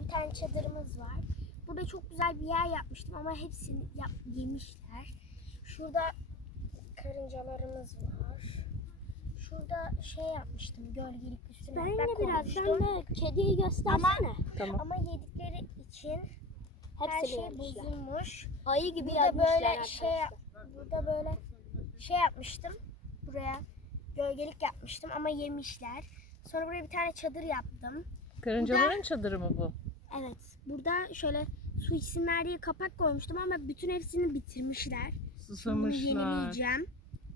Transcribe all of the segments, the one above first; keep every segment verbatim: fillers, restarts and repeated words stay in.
bir tane çadırımız var. Burada çok güzel bir yer yapmıştım ama hepsini yap, yemişler. Şurada karıncalarımız var. Şurada şey yapmıştım, gölgelik üstüne Ben yaprak de biraz sen koymuştum. de kediyi göstersene. Ama, Tamam. ama yedikleri için her Hepsini şey yemişler. bozulmuş. Ayı gibi Burada yapmışlar böyle arkadaşlar. şey burada böyle şey yapmıştım. Buraya gölgelik yapmıştım ama yemişler. Sonra buraya bir tane çadır yaptım. Karıncaların çadırı mı bu? Evet. Burada şöyle su içsinler diye kapak koymuştum ama bütün hepsini bitirmişler. Bunu Susamışlar. yenileyeceğim.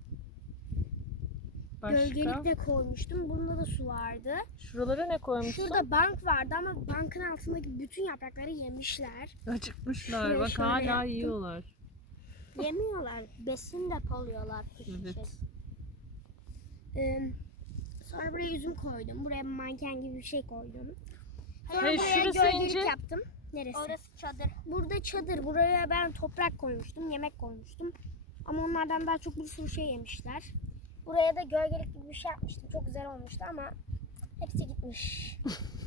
Gölgelik Başka? de koymuştum. Bunda da su vardı. Şuralara ne koymuşsun? Şurada bank vardı ama bankın altındaki bütün yaprakları yemişler. Acıkmışlar. Şuraya Bak şöyle hala yaptım. yiyorlar. Yemiyorlar. Besin depoluyorlar. Evet. Ee, sonra buraya üzüm koydum. Buraya manken gibi bir şey koydum. Sonra Hey, buraya şurası gölgelik ince. yaptım. Neresi? Orası çadır. Burada çadır. Buraya ben toprak koymuştum. Yemek koymuştum. Ama onlardan daha çok bir sürü şey yemişler. Buraya da gölgelik gibi bir şey yapmıştım. Çok güzel olmuştu ama hepsi gitmiş.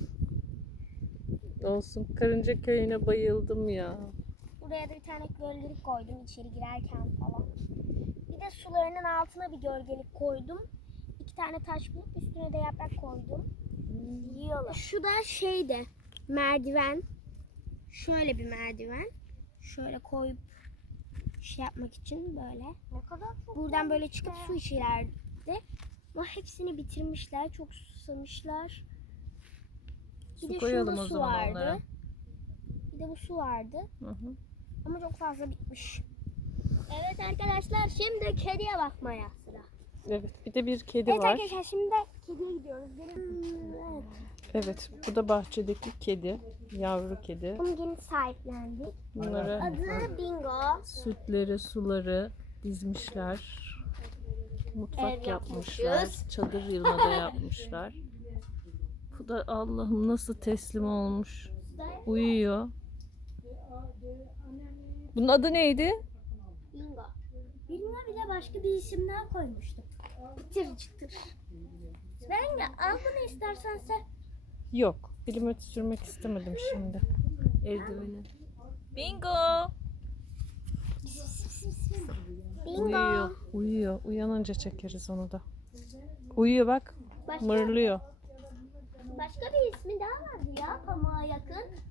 Olsun. Karınca köyüne bayıldım ya. Buraya da bir tane gölgelik koydum içeri girerken falan. Bir de sularının altına bir gölgelik koydum. İki tane taş bulup üstüne de yaprak koydum. Yiyorlar. Şu da şeyde merdiven. Şöyle bir merdiven. Şöyle koyup şey yapmak için böyle. Ne kadar çok Buradan böyle çıkıp su içerlerdi. Ama hepsini bitirmişler. Çok susamışlar. Bir Su de koyalım şurada o su zaman vardı. onlara. Bir de bu su vardı. Hı hı. Ama çok fazla bitmiş. Evet arkadaşlar şimdi kediye bakmaya sıra. Evet. Bir de bir kedi Evet var. arkadaşlar şimdi de kediye gidiyoruz. Gelin. Evet. Evet. Bu da bahçedeki kedi. Yavru kedi. Bunu yeni sahiplendik. Bunları Adı Bingo. sütleri, suları dizmişler. Mutfak Ev yapmışlar. yapmışız. Çadır yığını da yapmışlar. Bu da Allah'ım nasıl teslim olmuş. Uyuyor. Bunun adı neydi? Bingo. Bingo bile başka bir isimden koymuştum. Çıtır çıtır. Ben de al bunu istersen sen. Yok. Dilime sürmek istemedim şimdi. Eldiveni. Bingo. Bingo. Uyuyor. Uyuyor. Uyanınca çekeriz onu da. Uyuyor bak. Başka, Mırlıyor. başka bir ismi daha vardı ya pamuğa yakın.